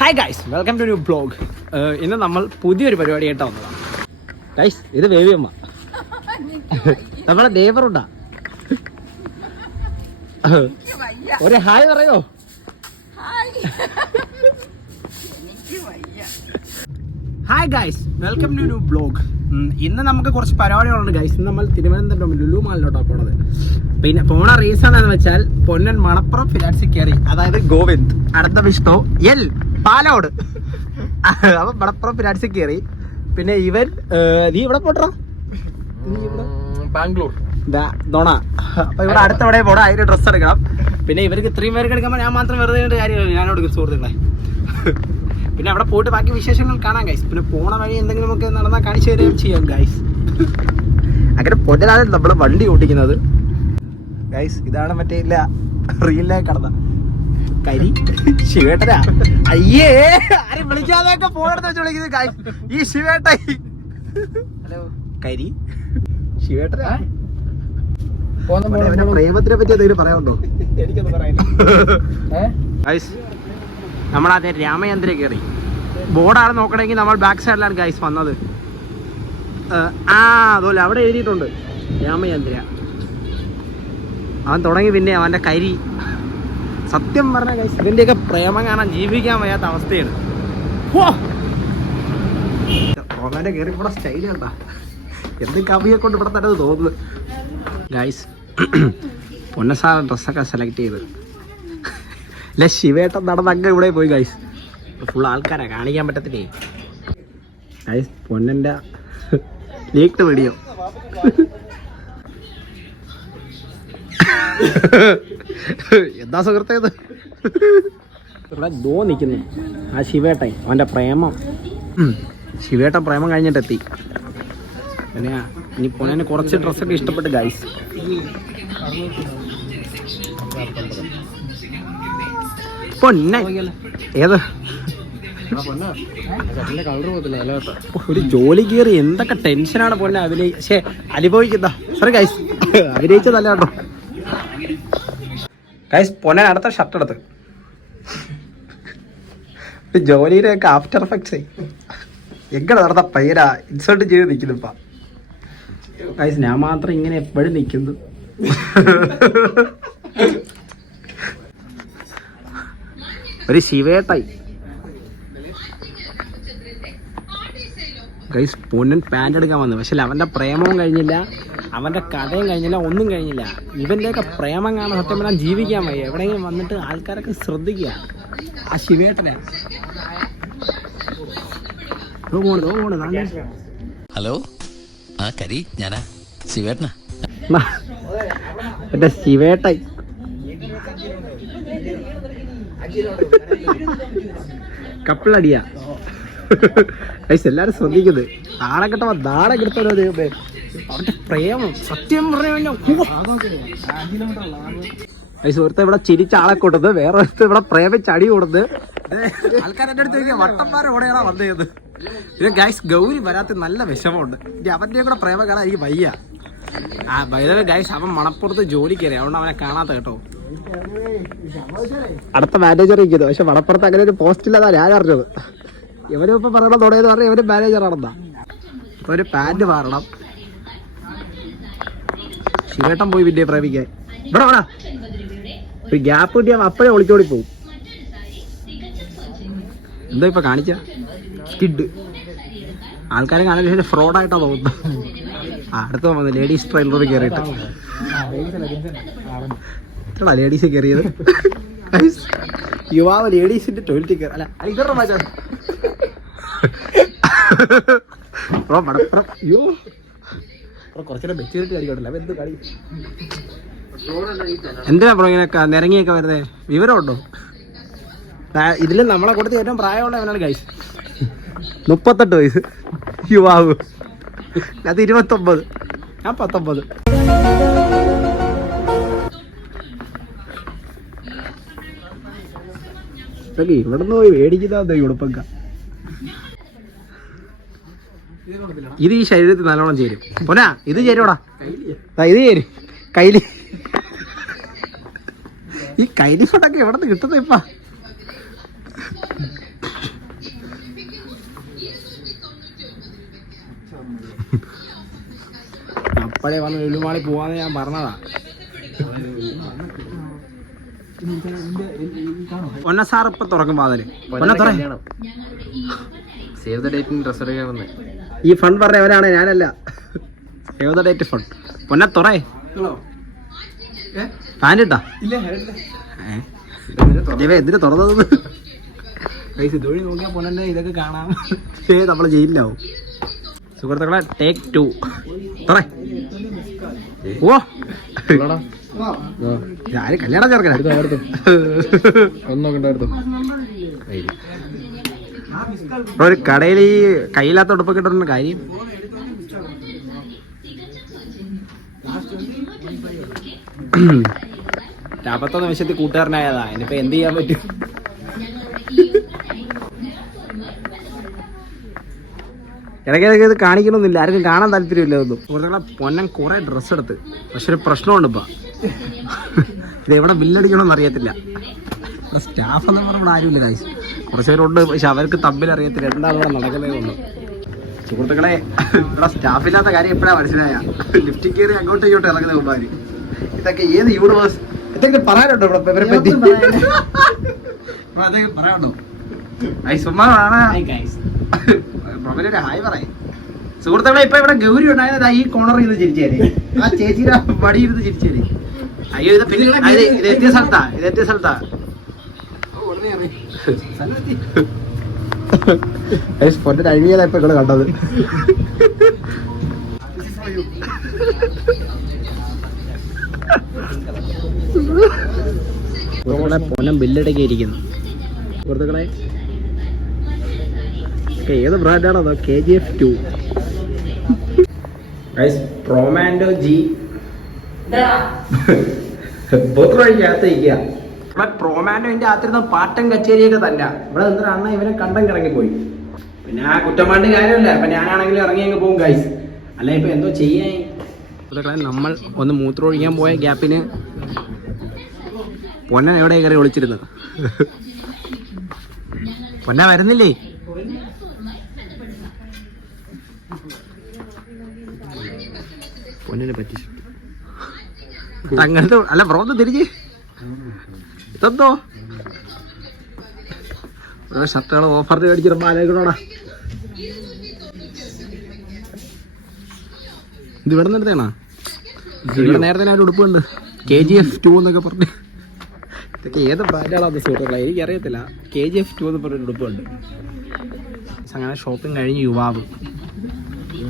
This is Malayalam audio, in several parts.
Hi guys, welcome to new blog. ഇന്ന് നമ്മൾ പുതിയൊരു പരിപാടിയായിട്ട് വന്നതാണ് ഗൈസ്. ഇത് ബേബിയമ്മ, നമ്മളെ ദേവറുണ്ടാ. ഒരു ഹായ് പറയോ? Hi guys, welcome to new blog. ഇന്ന് നമുക്ക് കുറച്ച് പരിപാടികളുണ്ട് ഗൈസ്. ഇന്ന് നമ്മൾ തിരുവനന്തപുരം ലുലു മാളിലോട്ടാണ് പോണത്. പിന്നെ പോണ റീസൺ എന്ന് വെച്ചാൽ പൊന്നൻ മണപ്പുറം ഫിനാൻസിൽ കയറി, അതായത് ഗോവിന്ദ് അടുത്ത വിഷ്ണു എൽ പാലോട് അപ്പൊ മണപ്പുറം ഫിനാൻസിൽ കയറി. പിന്നെ ഇവൻ നീ ഇവിടെ പോട്ടോ, ബാംഗ്ലൂർ ദോണ. അപ്പൊ ഇവിടെ അടുത്തവിടെ പോണം, അതിന് ഡ്രസ്സ് എടുക്കണം. പിന്നെ ഇവർക്ക് ഇത്രയും പേർക്ക് എടുക്കുമ്പോൾ ഞാൻ മാത്രം വെറുതെ കാര്യമില്ല, ഞാനോട് സുഹൃത്തുക്കളെ. പിന്നെ അവിടെ പോയിട്ട് ബാക്കി വിശേഷങ്ങൾ കാണാം ഗൈസ്. പിന്നെ പോണ വഴി എന്തെങ്കിലും ഒക്കെ നടന്നാൽ കാണിച്ചു തരുകയും ചെയ്യാം ഗൈസ്. അങ്ങനെ പൊന്നലാണ് നമ്മൾ വണ്ടി ഓടിക്കുന്നത് ഗൈസ്. ഇതാണ് മറ്റേ ഇല്ല റീലിലേക്ക് കടന്ന കരി ശിവേട്ടനാ. അയ്യേ, ആരും വിളിക്കാതെയൊക്കെ ഫോണെടുത്ത് വെച്ച് വിളിക്കുന്നത് ഗൈസ്. ഈ ശിവേട്ട ഹലോ കരി ശിവേട്ടനാ. പ്രേമത്തിനെ പറ്റി എന്തെങ്കിലും പറയാനുണ്ടോ? എനിക്കൊന്നും പറയാനില്ല ഗൈസ്. നമ്മളതേ രാമചന്ദ്ര കയറി. ബോർഡാണ് നോക്കണമെങ്കിൽ നമ്മൾ ബാക്ക് സൈഡിലാണ് ഗൈസ് വന്നത്. അതുപോലെ അവിടെ എഴുതിയിട്ടുണ്ട് രാമചന്ദ്ര. അവൻ തുടങ്ങി. പിന്നെ അവൻ്റെ കരി സത്യം പറഞ്ഞ ഗൈസ്, ഇതിൻ്റെയൊക്കെ പ്രേമം കാണാൻ ജീവിക്കാൻ വയ്യാത്ത അവസ്ഥയാണ്. റോമാൻ്റെ കയറി ഇവിടെ സ്റ്റൈൽ കണ്ടാ, എന്ത് കവിയെ കൊണ്ട് ഇവിടെ തന്നെ തോന്നുന്നു ഗൈസ്. പൊന്നസാർ ഡ്രസ്സൊക്കെ സെലക്ട് ചെയ്ത് അല്ല ശിവേട്ടൻ നടന്നങ്ങ് ഇവിടെ പോയി ഗൈസ്. ഫുൾ ആൾക്കാരാ, കാണിക്കാൻ പറ്റത്തില്ലേ ഗൈസ്. പൊന്നൻ്റെ ലീക്ഡ് വീഡിയോ. എന്താ സുഹൃത്തേത് ഇവിടെ ദോ നിൽക്കുന്നു ആ ശിവേട്ടൻ. അവൻ്റെ പ്രേമം, ശിവേട്ടൻ പ്രേമം കഴിഞ്ഞിട്ടെത്തി. പിന്നെ ഇനി പൊന്നന് കുറച്ച് ഡ്രസ്സൊക്കെ ഇഷ്ടപ്പെട്ട് ഗൈസ്. പൊന്നെ ഏത് ഒരു ജോലി കയറി എന്തൊക്കെ ടെൻഷനാണ് പൊന്നെ അനുഭവിക്കുന്ന. സോറി ഗൈസ്, അഭിനയിച്ചതല്ല കേട്ടോ ഗൈസ്. പൊന്നൻ അടുത്ത ഷർട്ട് എടുത്ത് ജോലിയുടെ ഒക്കെ ആഫ്റ്റർ എഫക്ട്സ് എങ്ങനെ നടന്ന പയ്യനാ ഇൻസൾട്ട് ചെയ്ത് നിൽക്കുന്നുപ്പ ഗൈസ്. ഞാൻ മാത്രം ഇങ്ങനെ എപ്പോഴും നിൽക്കുന്നു. ഒരു ശിവേട്ടായി ഗൈസ്. പൊന്നൻ പാൻ്റ് എടുക്കാൻ വന്നു, പക്ഷെ അവൻ്റെ പ്രേമവും കഴിഞ്ഞില്ല, അവൻ്റെ കഥയും കഴിഞ്ഞില്ല, ഒന്നും കഴിഞ്ഞില്ല. ഇവൻ്റെയൊക്കെ പ്രേമം കാണാൻ സത്യം പറഞ്ഞാൽ ജീവിക്കാൻ വയ്യ. എവിടെയെങ്കിലും വന്നിട്ട് ആൾക്കാരൊക്കെ ശ്രദ്ധിക്കുക ആ ശിവേട്ടനെ. ഹലോ, ആ കരി ഞാനാ ശിവേട്ടനാ. മറ്റേ ശിവേട്ടായി കപ്പിളടിയാ ഗൈസ്. എല്ലാരും ശ്രദ്ധിക്കുന്നത് നാളെ കിട്ടവ നാളെ കിടത്തോ അവന്റെ പ്രേമം സത്യം പറഞ്ഞു. ഗൈസ്, ഒരുത്ത ഇവിടെ ചിരിച്ച ആളെ കൊടുത്ത്, വേറെ ഒരുത്ത ഇവിടെ പ്രേമിച്ച് അടി കൊടുത്ത് ആൾക്കാരെന്റെ അടുത്ത് ചോദിക്കുക വട്ടന്മാരെ ഓടെയാണ് വന്നത്. ഇത് ഗൈസ് ഗൗരി വരാത്ത നല്ല വിഷമമുണ്ട്. ഇനി അവന്റെ കൂടെ പ്രേമം കാണാൻ എനിക്ക് വയ്യ. വൈദ്യുതി ഗൈസ്, അവൻ മണപ്പുറത്ത് ജോലി കയറി, അതുകൊണ്ട് അവനെ കാണാത്ത കേട്ടോ. അടുത്ത മാനേജർ ഇരിക്കുന്നു, പക്ഷെ മണപ്പുറത്ത് അങ്ങനെ ഒരു പോസ്റ്റില്ലാതാ ഞാൻ അറിഞ്ഞത്. ഇവനും ഇപ്പൊ പറയണം തുടങ്ങിയെന്ന് പറഞ്ഞാൽ ഇവന് മാനേജറാണെന്നാ. ഇപ്പൊ ഒരു പാന്റ് മാറണം. ശിവേട്ടൻ പോയി പിന്നെ പ്രേമിക്കാൻ. ഇവിടെ വേണ ഒരു ഗ്യാപ്പ് കിട്ടിയാൽ അപ്പോഴേ ഒളിച്ചോടി പോവും. എന്താ ഇപ്പൊ കാണിച്ച സ്കിഡ് ആൾക്കാരെ കാണാൻ ഫ്രോഡായിട്ടാ തോന്നുന്നു. അടുത്ത് വന്നത് ലേഡീസ് ട്രെയിലറിൽ കയറിയിട്ട് ഇത്രടാ ലേഡീസ് കയറിയത്. യുവാവ് ലേഡീസിന്റെ ടോയ്ലറ്റിൽ കയറി. അല്ല ഇതറ മാറ്റാണ് അയ്യോ കുറച്ചുകൂടെ മെച്ചൂരിറ്റി കാണിക്കണ്ടല്ലോ. എന്ത് കളി എന്തിനാ ബ്രോ ഇങ്ങനെ നിരങ്ങിയൊക്കെ വരുന്നേ? വിവരമുണ്ടോ? ഇതിൽ നമ്മളെ കൊടുത്ത് ഏറ്റവും പ്രായമുള്ളവനാണ് ഗൈസ്. 38 വയസ്സ് യുവാവ്. അത് 29, ഞാൻ 19. ഇവിടെ നിന്ന് പോയി മേടിക്കുന്ന ഉടുപ്പൊക്കെ. ഇത് ഈ ശരീരത്തിൽ നല്ലോണം ചേരും. പോനാ ഇത് ചേരുവടാ, ഇത് ചേരും കൈലി. ഈ കൈലി ഫോട്ടൊക്കെ എവിടെ നിന്ന് കിട്ടുന്ന ഇപ്പ? അപ്പോഴേ വന്ന് ലുലുമാളിൽ പോവാന്ന് ഞാൻ പറഞ്ഞതാ. ഒന്ന സാർ ഇപ്പൊ തുറക്കും വാതില്. സേവ് ദ ഡേറ്റിന് ഡ്രസ് എടുക്കാൻ വന്നേ. ഈ ഫണ്ട് പറഞ്ഞവനാണ്, ഞാനല്ല. Save the date fund. പൊന്നെ തുറേ പാൻറ് ഇട്ടാ എന്തിനു തുറന്നത്? പൈസ ഇതുവഴി നോക്കിയാൽ പൊന്നെ ഇതൊക്കെ കാണാം. നമ്മള് ജയിലിലാവും. സുഹൃത്തുക്കളെ ടേക്ക് 2 തുറേ. ഓ ഞാൻ കല്യാണം ചേർക്കണ ഒരു കടയിൽ ഈ കയ്യില്ലാത്ത ഉടുപ്പൊക്കെ ഇട്ടിട്ടുണ്ട് കാര്യം. രാപത്ത നിമിഷത്തിൽ കൂട്ടുകാരനായതാ, ഇനിയിപ്പോ എന്ത് ചെയ്യാൻ പറ്റും? ഇടയ്ക്കിടയ്ക്ക് ഇത് കാണിക്കണമെന്നില്ല, ആർക്കും കാണാൻ താല്പര്യമില്ല ഒന്നും. സുഹൃത്തുക്കളെ പൊന്നൻ കുറെ ഡ്രസ്സ് എടുത്ത്, പക്ഷെ ഒരു പ്രശ്നമുണ്ട് ഇപ്പൊ. ഇത് എവിടെ ബില്ലടിക്കണമെന്ന് അറിയത്തില്ല. സ്റ്റാഫ് എന്ന് പറഞ്ഞാൽ ആരുമില്ല കാശ്. കുറച്ച് പേരുണ്ട്, പക്ഷെ അവർക്ക് തമ്മിൽ അറിയത്തില്ല എന്താണ് ഇവിടെ നടക്കുന്നേ ഉള്ളൂ. സുഹൃത്തുക്കളെ ഇവിടെ സ്റ്റാഫില്ലാത്ത കാര്യം എപ്പോഴാണ് മനസ്സിലായ? ലിഫ്റ്റിൽ കയറി അങ്ങോട്ടും ഇങ്ങോട്ടും ഇറങ്ങുന്ന മുമ്പാര്. ഇതൊക്കെ ഏത് യൂണിവേഴ്സ്? എന്തെങ്കിലും പറയാനുണ്ടോ ഇവിടെ ഇവരെ പറ്റി? പറയാനുണ്ടോ? സുമ്മാതാണ്. ഹായ് പറയും. സുഹൃത്തുക്കളെ ഇപ്പൊ ഇവിടെ ഗൗരി ഉണ്ടായത് ഈ കോണറിൽ നിന്ന് ചിരിച്ചേരെ, ആ ചേച്ചിയുടെ വടിയിരുന്ന് ചിരിച്ചേരെ. അയ്യോ ഇത് പിന്നെ ഇത് എത്തിയ സ്ഥലത്താ, ഇത് എത്തിയ സ്ഥലത്താ. പൊന്നെ അഴിവിയതാ ഇപ്പൊ ഇവിടെ കണ്ടത്. പൊന്നം ബില്ലടക്കി ഇരിക്കുന്നു. സുഹൃത്തുക്കളെ ഏത് ബ്രാൻഡാണോ? KGF 2 പ്രൊമാൻഡോ G പ്രൊമാൻഡോന്റെ അകത്തിരുന്ന പാട്ടും കച്ചേരിയൊക്കെ തന്നെ. ഇവിടെ എന്തിനാ അണ്ണ ഇവനെ കണ്ടം ഇറങ്ങിപ്പോയി. പിന്നെ ആ കുറ്റമായിട്ട് കാര്യമില്ല. അപ്പൊ ഞാനാണെങ്കിലും ഇറങ്ങി അങ്ങ് പോകും ഗൈസ്, അല്ല ഇപ്പൊ എന്തോ ചെയ്യാൻ. നമ്മൾ ഒന്ന് മൂത്രമൊഴിക്കാൻ പോയ ഗ്യാപ്പിന് പൊന്നൻ എവിടെ കയറി ഒളിച്ചിരുന്നത്. പൊന്ന വരുന്നില്ലേ? പൊന്നിനെ പറ്റി അങ്ങനത്തെ അല്ല ബ്രോ, ഒന്ന് തിരിച്ച് ഇതെന്തോ ഓരോ ഷർട്ടുകൾ ഓഫറിന് മേടിച്ചിരുമ്പോ ആലോചിക്കണോടാ. ഇത് ഇവിടെ നിന്ന് എടുത്തേണോ? ഇവിടെ നേരത്തെ ഒരു ഉടുപ്പുണ്ട് KGF 2 എന്നൊക്കെ പറഞ്ഞ്. ഇതൊക്കെ ഏത് ബ്രാൻഡാണോ അത് സുഹൃത്തുക്കളെ എനിക്കറിയത്തില്ല. KGF 2 എന്ന് പറഞ്ഞൊരു ഉടുപ്പുണ്ട്. അങ്ങനെ ഷോപ്പിംഗ് കഴിഞ്ഞ് യുവാവ്.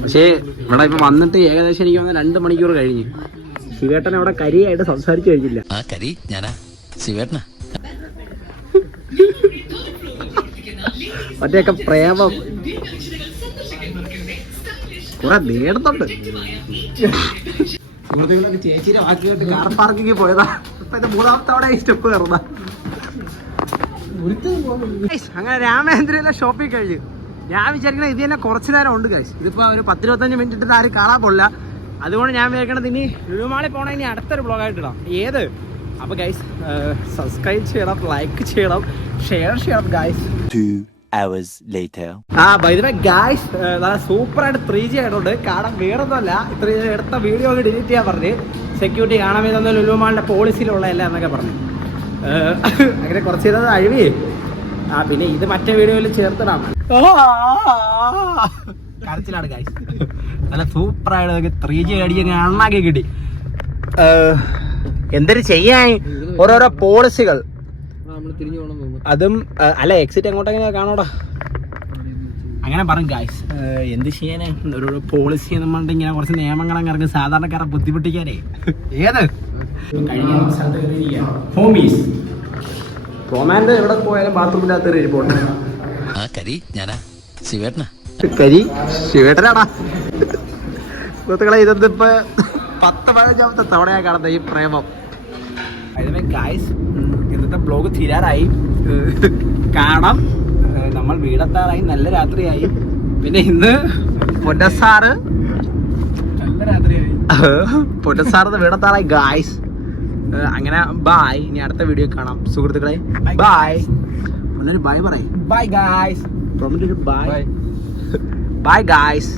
പക്ഷേ ഇവിടെ ഇപ്പൊ വന്നിട്ട് ഏകദേശം എനിക്ക് വന്ന 2 മണിക്കൂർ കഴിഞ്ഞ്. ശിവേട്ടൻ അവിടെ കരിയായിട്ട് സംസാരിച്ചു കഴിഞ്ഞില്ല. ആ കരി ഞാനാ, ശിവേട്ടനാ. മറ്റേയൊക്കെ പ്രേമം കുറെ നേടുന്നുണ്ട്. ചേച്ചിയുടെ വാക്ക് കേട്ട് കാർ പാർക്കിങ് പോയതാ. ഇപ്പൊ ഇത് 3ാമത്തെ തവണ ഈ സ്റ്റെപ്പ് കയറുന്ന. അങ്ങനെ രാമേന്ദ്രയിലെ ഷോപ്പിംഗ് കഴിഞ്ഞു. ഞാൻ വിചാരിക്കണത് ഇത് തന്നെ കുറച്ച് നേരം ഉണ്ട് ഗൈസ്. ഇതിപ്പോ ഒരു 10-25 മിനിറ്റ് ഇട്ട് ആരും കാണാൻ പോലില്ല. അതുകൊണ്ട് ഞാൻ വിചാരിക്കണത് ഇനി ലുലുമാളിൽ പോകണം, ഇനി അടുത്തൊരു ബ്ലോഗായിട്ട് ഇടാം. ഏത് അപ്പൊ ഗൈസ് സബ്സ്ക്രൈബ് ചെയ്യണം, ലൈക്ക് ചെയ്യണം, ഷെയർ ചെയ്യണം guys. 2 hours later. By the way guys നല്ല സൂപ്പറായിട്ട് 3G ആയിട്ടുണ്ട്. കാരണം വേറൊന്നുമല്ല, ഇത്ര എടുത്ത വീഡിയോ ഒക്കെ ഡിലീറ്റ് ചെയ്യാൻ പറഞ്ഞ് സെക്യൂരിറ്റി കാണാൻ ഇതൊന്നും ലുലുമാളിന്റെ പോളിസിയിലുള്ളതല്ല എന്നൊക്കെ പറഞ്ഞു. അങ്ങനെ കുറച്ച് ചെയ്തത് അഴിവേ. പിന്നെ ഇത് മറ്റേ വീഡിയോയിൽ ചേർത്തിടാം. കരച്ചിലാണ് ഗൈസ്. നല്ല സൂപ്പറായിട്ട് 3G അടിച്ച് അണ്ണാക്കി കിട്ടി. എന്തൊരു ചെയ്യാൻ ഓരോരോ പോളിസികൾ. അതും അല്ല എക്സിറ്റ് എങ്ങോട്ടെങ്ങനെ കാണോടാ. അങ്ങനെ പറയും ഗൈസ്. എന്ത് ചെയ്യാനേ, ഒരു പോളിസി എന്ന് പറഞ്ഞിട്ട് ഇങ്ങനെ കുറച്ച് നിയമങ്ങളങ്ങ് ഇറങ്ങി സാധാരണക്കാരെ ബുദ്ധിമുട്ടിക്കാനേ. ഏത് ഹോമീസ് റൊമാൻഡ് എവിടെ പോയാലും ബാത്റൂമില്ലാത്ത റിപ്പോർട്ട്. ആ കരി ഞാനാ, ശിവേട്ടനാ. കരി ശിവേട്ടനാടാ. സുഹൃത്തുക്കളെ ഇതെന്തിപ്പോ 10-15ാമത്തെ തവണയാ കാണുന്നത് ഈ പ്രേമം. ഗൈസ് ഇന്നത്തെ ബ്ലോഗ് തീരാറായി. കാണാം, നമ്മൾ വീടെത്താറായി, നല്ല രാത്രിയായി. പിന്നെ ഇന്ന് പൊന്നസാറ് നല്ല രാത്രിയായി. പൊന്നസാറ് വീടെത്താറായി ഗൈസ്. അങ്ങനെ ബായ്. ഇനി അടുത്ത വീഡിയോ കാണാം സുഹൃത്തുക്കളെ. ബായ്. വളരെ ബായ് പറയും. Bye guys. Bye guys.